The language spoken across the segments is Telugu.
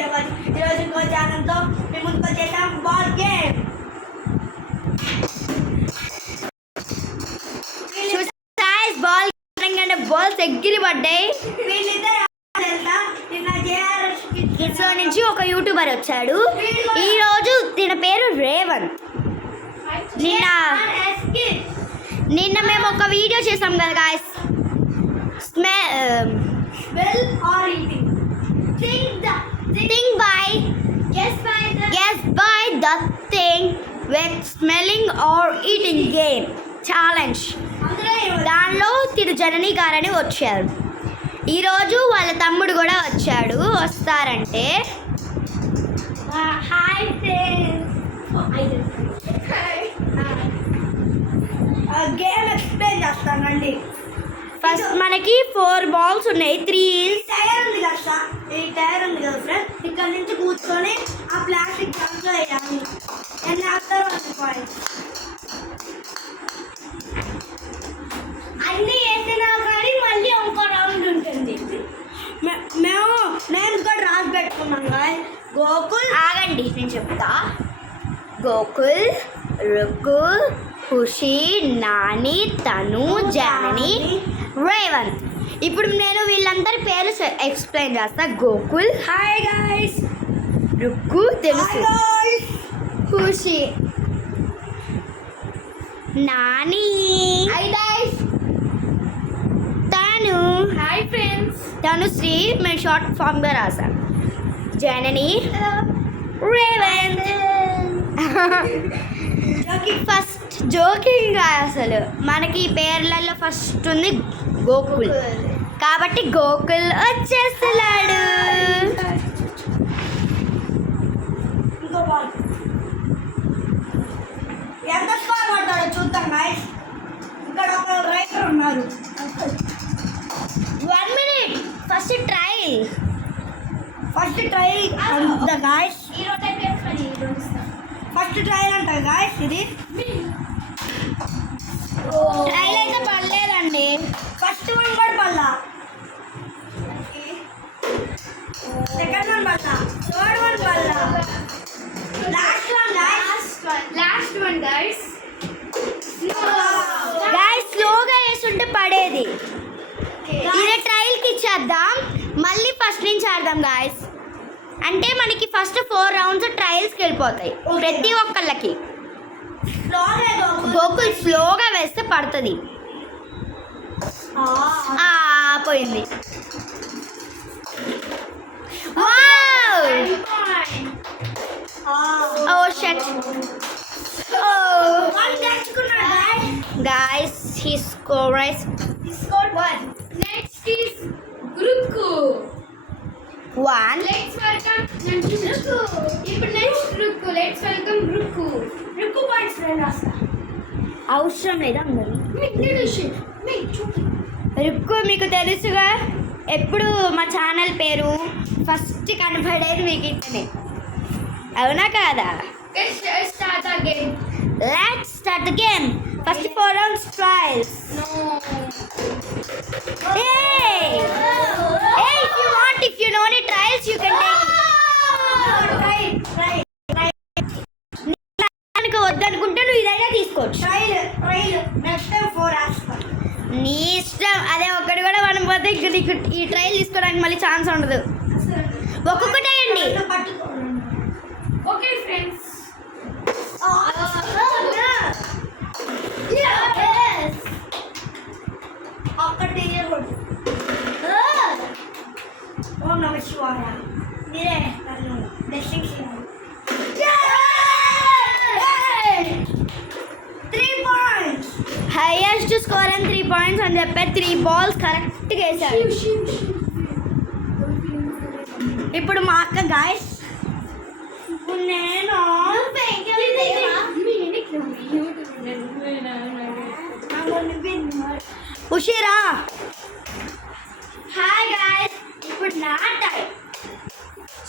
విజయవాడి. ఈరోజు ఇంకో ఛానల్తో మేము ముందుకు వచ్చేసాం బాల్ గేమ్. బాల్స్ ఎగిరి పడ్డాయి. సో నుంచి ఒక యూట్యూబర్ వచ్చాడు. ఈరోజు దీని పేరు రేవంత్. నిన్న మేము ఒక వీడియో చేసాం కదా guys. Guess by the thing with smelling or eating game challenge. దానిలో తిరు జనని గారని వచ్చారు. ఈరోజు వాళ్ళ తమ్ముడు కూడా వచ్చాడు. వస్తారంటే హాయ్ గేమ్ ఎక్స్ప్లెయిన్ చేస్తానండి. ఫస్ట్ మనకి 4 balls ఉన్నాయి. 3 టైర్ ఉంది కదా, ఈ టైర్ ఉంది కదా ఫ్రెండ్, ఇక్కడ నుంచి కూర్చొని ఆ ప్లాస్టిక్ దాంట్లో వేయాలి. ఎన్ని వేస్తారో అన్ని పాయింట్స్. అన్నీ వేసినా కానీ మళ్ళీ ఇంకో రౌండ్ ఉంటుంది. నేను కూడా రాసి పెట్టుకున్నాను కదా. గోకుల్, ఆగండి నేను చెప్తా. గోకుల్, రుకు, ఖుషి, నాని, తను, జానని, రేవంత్. ఇప్పుడు నేను వీళ్ళందరి పేరు ఎక్స్ప్లెయిన్ చేస్తా. గోకుల్ హాయ్ గైస్, రుక్కు తెలుసు, ఖుషి, నాని హాయ్ గైస్, తను హాయ్ ఫ్రెండ్స్, తనుశ్రీ మేము షార్ట్ ఫామ్గా రాసాం, జనని, రేవంత్. ఫస్ట్ జోకింగ్ అసలు మనకి పేర్లలో ఫస్ట్ ఉంది గోకుల్ కాబట్టి గోకుల్ వచ్చేస్తున్నాడు. ఇంకో బాల్ ఎంత స్కోర్ పడతారో చూద్దాం గైస్. ఇక్కడ ఒక రైటర్ ఉన్నారు. 1 minute ఫస్ట్ ట్రయల్. అంట గాయస్, ఫస్ట్ ట్రయల్ అంట గాయస్. ఇది ట్రయల్ అయితే పడలేదండి. ఫస్ట్ వన్ కూడా పడలా, సెకండ్ వన్ పడలా, థర్డ్ వన్ పడలా, లాస్ట్ వన్ గైస్. గాయస్ స్లోగా వేసుంటే పడేది. ఇదే ట్రయల్కి ఇచ్చేద్దాం, మళ్ళీ ఫస్ట్ నుంచి ఆడదాం గాయస్. అంటే మనకి ఫస్ట్ 4 rounds ట్రయల్స్కి వెళ్ళిపోతాయి ప్రతి ఒక్కళ్ళకి. గోకుల్ స్లోగా వేస్తే పడుతుంది. పోయింది. Oh shit. Guys, he scored 1. Next is Rukku. 1. Let's welcome Rukku. ఇప్పుడు next Rukku. Let's welcome Rukku. Rukku points రాస్తా. అవసరం లేదా అందరు. రుక్కు మీకు తెలుసుగా, ఎప్పుడు మా ఛానల్ పేరు ఫస్ట్ కనపడేది మీకు ఇతనే, అవునా కాదా? Let's start again. Let's start the game. First 4 rounds trials. No. Hey, if you know any trials, you can take it. Try. నీకు వద్దనుకుంటే నువ్వు ఇదైనా తీసుకోవచ్చు. Trial. Next time 4 వేస్తా. నీ ఇష్టం. అదే ఒక్కటి కూడా మనం పోతే ఇంక నీకు ఈ ట్రయల్ తీసుకోవడానికి మళ్ళీ ఛాన్స్ ఉండదు. ఒక్కొక్కటి వేయండి. Okay friends. ఒక్కటి ఓం నమ శివాయ. మీరే నన్ను బ్లెస్సింగ్ చేయాలి. 3 points. హైయెస్ట్ స్కోర్ అని 3 points అని చెప్పారు. 3 balls కరెక్ట్గా వేశారు. ఇప్పుడు మా అక్క గాయస్, నేను ఉషిరా. హాయ్ గాయస్, ఇప్పుడు నా టైం.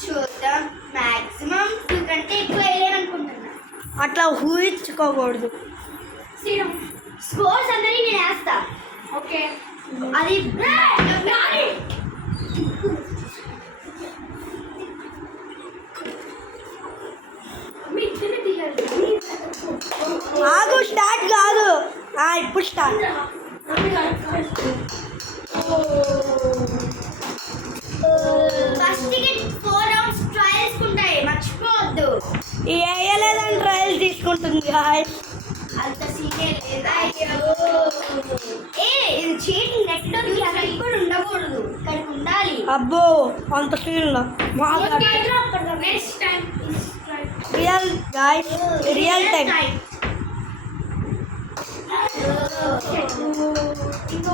చూద్దాం, మ్యాక్సిమం 2 కంటే ఎక్కువ వేయాలనుకుంటున్నా. అట్లా ఊహించుకోకూడదు. స్కోర్స్ అందరినీ నేను వేస్తా. ఓకే, అది ఇప్పుడు స్టార్ట్. ఫస్ట్ 4 రౌండ్స్ ట్రయల్స్ ఉంటాయి, మర్చిపోవద్దు. ఈ వేయలేదని ట్రయల్ తీసుకుంటుంది గాయస్. అంత సీనే లేదు. ఇది చీటింగ్. నెట్లో ఇక్కడ ఉండకూడదు, ఇక్కడికి ఉండాలి. అబ్బో అంత సీన్లో next time real guys, real time. ఇంకో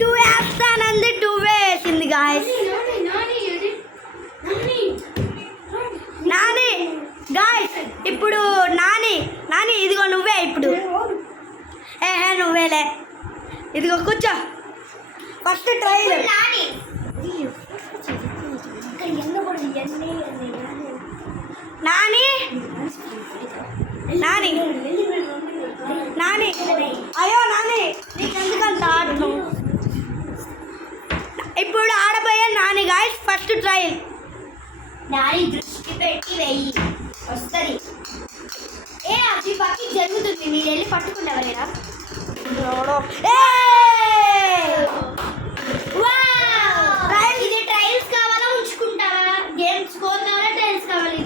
టూ వేస్తానంది, టూ వేసింది గాయస్. నాని గాయస్, ఇప్పుడు నాని ఇదిగో నువ్వే ఇప్పుడు. నువ్వేలే, ఇదిగో కూర్చో. First trial. నాని అయ్యో నాని, నీకెందుకంత ఆడను? ఇప్పుడు ఆడబోయే Nani guys, first trial. Nani దృష్టి పెట్టి వెయ్యి వస్తుంది. అది పక్కి జరుగుతుంది, మీరు వెళ్ళి పట్టుకునేవరేనా? ఇది ట్రయల్స్ కావాలా ఉంచుకుంటావా? గేమ్స్ స్కోర్ కావాలా ట్రయల్స్ కావాలి?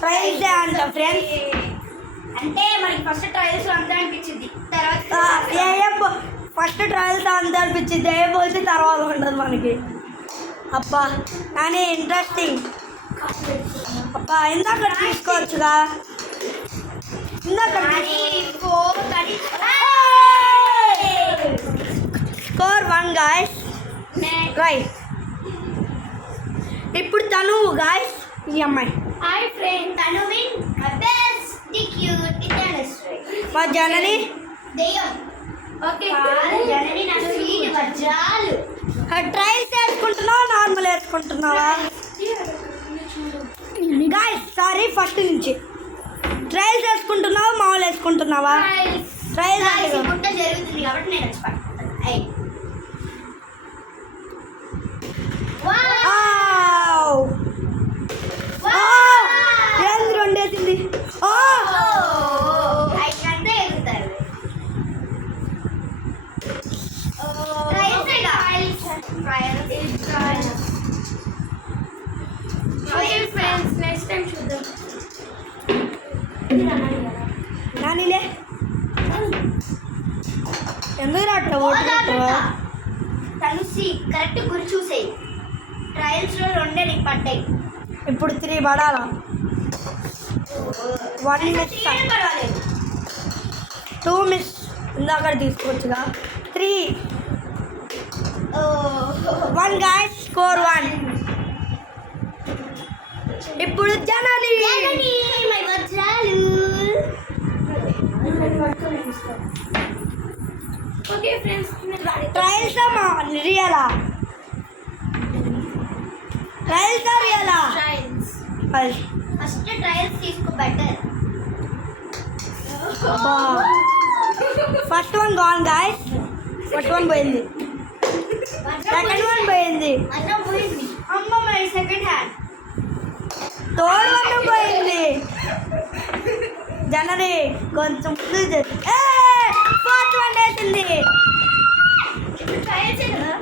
ట్రయల్స్ అంట ఫ్రెండ్స్. అంటే మనకి ఫస్ట్ ట్రయల్స్ అంతా అనిపించింది, తర్వాత ఫస్ట్ ట్రయల్స్ అంత అనిపించింది, ఏ పోతే తర్వాత ఉండదు మనకి. అబ్బా కానీ ఇంట్రెస్టింగ్. అబ్బా ఇందాక తీసుకోవచ్చుగా, ఇందాక. Score 1 guys. రైట్. ఇప్పుడు తను గాయస్, ఈ అమ్మాయి. హాయ్ ఫ్రెండ్, తను విన్ బెస్ట్ క్యూట్ ఇండస్ట్రీ. మా జనని దెయ్యం. ఓకే జనని నాకు స్వీట్ వజ్రాలు. ట్రయల్స్ వేసుకుంటున్నావా, నార్మల్ వేసుకుంటున్నావా గాయస్? సారీ, ఫస్ట్ నుంచి ట్రయల్స్ వేసుకుంటున్నావా, మామూలు వేసుకుంటున్నావా? ట్రయల్స్ గుంట జరుగుతుంది కాబట్టి నేను వచ్చి పట్టుకుంటాను. రెండు వేసింది. అయితే ఎగురుతారు. నెక్స్ట్ టైం చూద్దాం. నానిలే ఎందుకు రాట్లా ఓటు? తనుసి కరెక్ట్ గురి చూసేయి. ట్రయల్స్లో 2 నీకు పడ్డాయి. ఇప్పుడు 3 పడాలా? 1 మిస్, పర్వాలేదు. 2 మిస్. ఇందాక తీసుకోవచ్చుగా. 3 1 గాయస్, స్కోర్ 1. ఇప్పుడు జనని మై వజ్రాలు. ఓకే ఫ్రెండ్స్, ట్రయల్స్ రియలా? ట్రయల్స్ రియలా? ఫస్ట్ ట్రయల్స్ తీసుకో, better. First 1 gone guys. First 1 పోయింది, సెకండ్ 1 పోయింది, అమ్మ మై సెకండ్ హ్యాండ్. థర్డ్ 1 పోయింది. జనని కొంచెం ఫోర్త్ 1 వేసింది. ట్రయల్స్ కదా.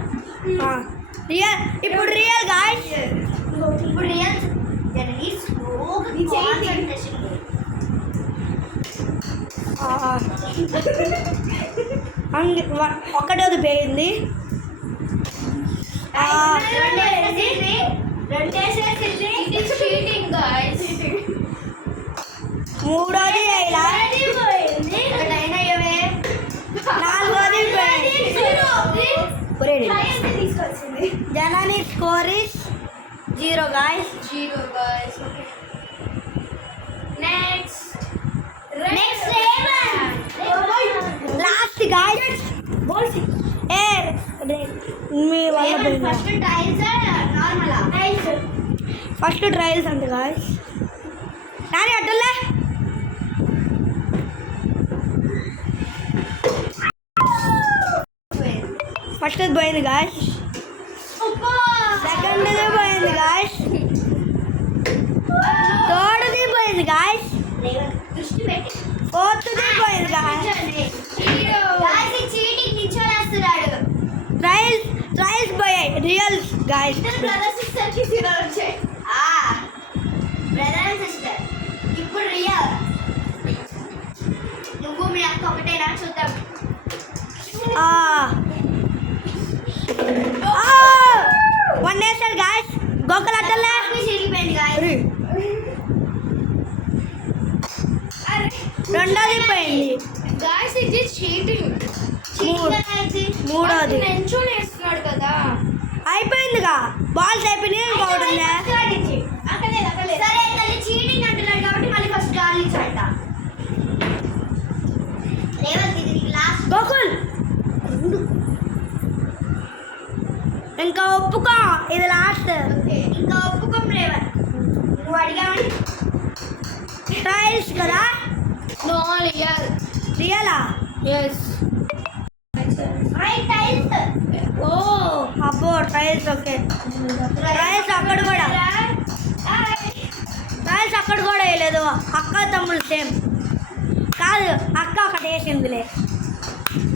రియల్. ఇప్పుడు రియల్ గాయస్. ఇప్పుడు రియల్ జనని కాన్సంట్రేషన్. ఒకటోది పోయింది. మూడోది ఇలా, నాలుగోది పోయింది. Janani score is 0 guys. Next last guys. మీ వల్ల first trials normal first trials అంట గాయస్. నాని అడ్డలే. ఫస్ట్ పోయింది గాయస్, సెకండ్ పోయింది గాయస్, థర్డ్ పోతుంది పోయింది చీటింగ్ నిల్చోలేస్తున్నాడు. ట్రయల్స్ పోయాయి రియల్ గాయస్. బ్రదర్ సిస్టర్ కి జీరో వచ్చాయి. బ్రదర్ అండ్ సిస్టర్ ఇప్పుడు రియల్. నువ్వు మీ అక్క ఒకటేనా చూద్దాం. వన్ వేసాడు గాయస్. గోకుల్ అట్టలే చిరిగిపోయింది గాయస్. రెండోది పోయింది గాయ్స్ ఇది చీటింగ్. మూడోది నించొని వేస్తున్నాడు కదా. అయిపోయిందిగా. బాల్స్ అయిపోయినాయి. ఇంకొకటి ఉందా? సరే తల్లి చీటింగ్ అంటున్నాడు కాబట్టి మళ్ళీ ఫస్ట్ గాలి చాట. రేవంత్ ఇది లాస్ట్. గోకుల్ ఇంకా ఒప్పుకో, ఇది లాస్ట్. ఇంకా ఒప్పుకోం రేవంత్. నువ్వు అడిగామని ట్రయల్స్ కదా. No real. రియలా? ఎస్. టైల్స్. ఓ అబ్బో ట్రయల్స్. ఓకే ట్రయల్స్ అక్కడ కూడా వేయలేదు. అక్క తమ్ముడు సేమ్ కాదు. అక్క ఒకటి వేసిందిలే.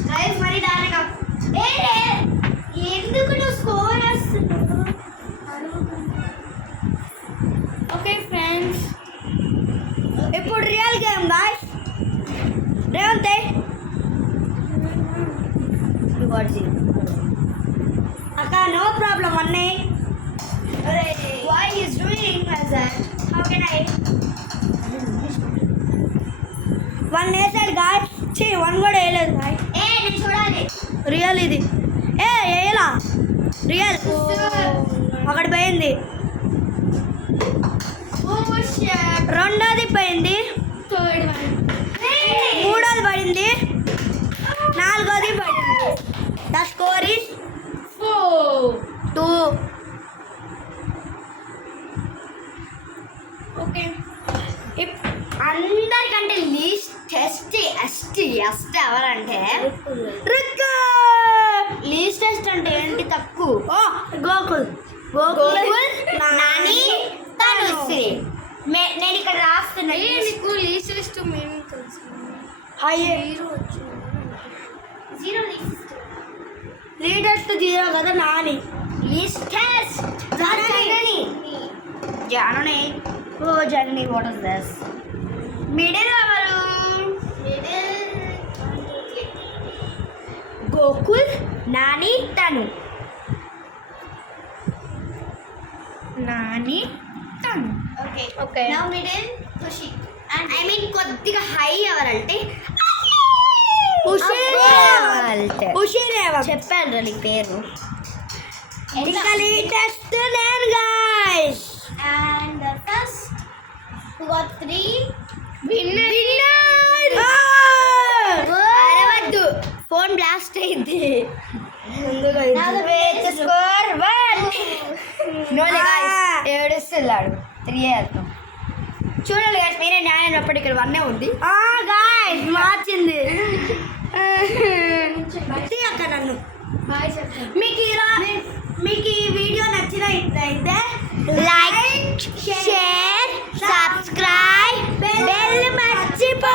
టైల్స్ మరి దానికి ఎందుకు నువ్వు స్కోర్ వేస్తున్నావు? ఓకే ఫ్రెండ్స్, ఇప్పుడు రియల్ గేమ్ గాయ్స్. రేవంత్ అక్క నో ప్రాబ్లం అన్నీ. Why is doing like that? How can I? One వేసాడు గాయ్స్. వన్ కూడా వేయలేదు గాయ్స్. నేను చూడాలి. రియల్ ఇది. వేయలా రియల్. ఒకటి పోయింది. రెండోది పోయింది. Third one. మూడోది పడింది. నాలుగోది పడింది. The score is 2. ఓకే, అందరికంటే లీస్ట్ టెస్ట్ ఎవరంటే లీస్ట్ టెస్ట్ అంటే ఏంటి? తక్కువ. గోకుల్ నాని తనుశ్రీ. నేను ఇక్కడ రాస్తున్నా. నీకు లీస్ట్ మేము తెలుసు. Zero least. లీడర్స్ 0 కదా. Nani least test. జానని. ఓ journey what is this? Middle ఎవరు? గోకుల్ నాని తను. నాని తను. Okay okay. Now middle Khushi. I mean కొద్దిగా హై ఎవరంటే చెప్పాను రా నీ పేరు. ఇంకా ఇంకా లీటెస్ట్ నేను guys. and the first who got 3 అరవద్దు, ఫోన్ బ్లాస్ట్ అయింది. now the winner is score 1. ఏడుస్తున్నాడు. 3 వేద్దాం. చూడాలి గాయస్, మీరే న్యాయం అప్పటి ఇక్కడ 1 ఉంది. గాయస్ మార్చింది. అక్క నన్ను బాయ్ చెప్పండి. మీకు ఈ వీడియో నచ్చినట్లయితే like, share, subscribe, bell మర్చిపో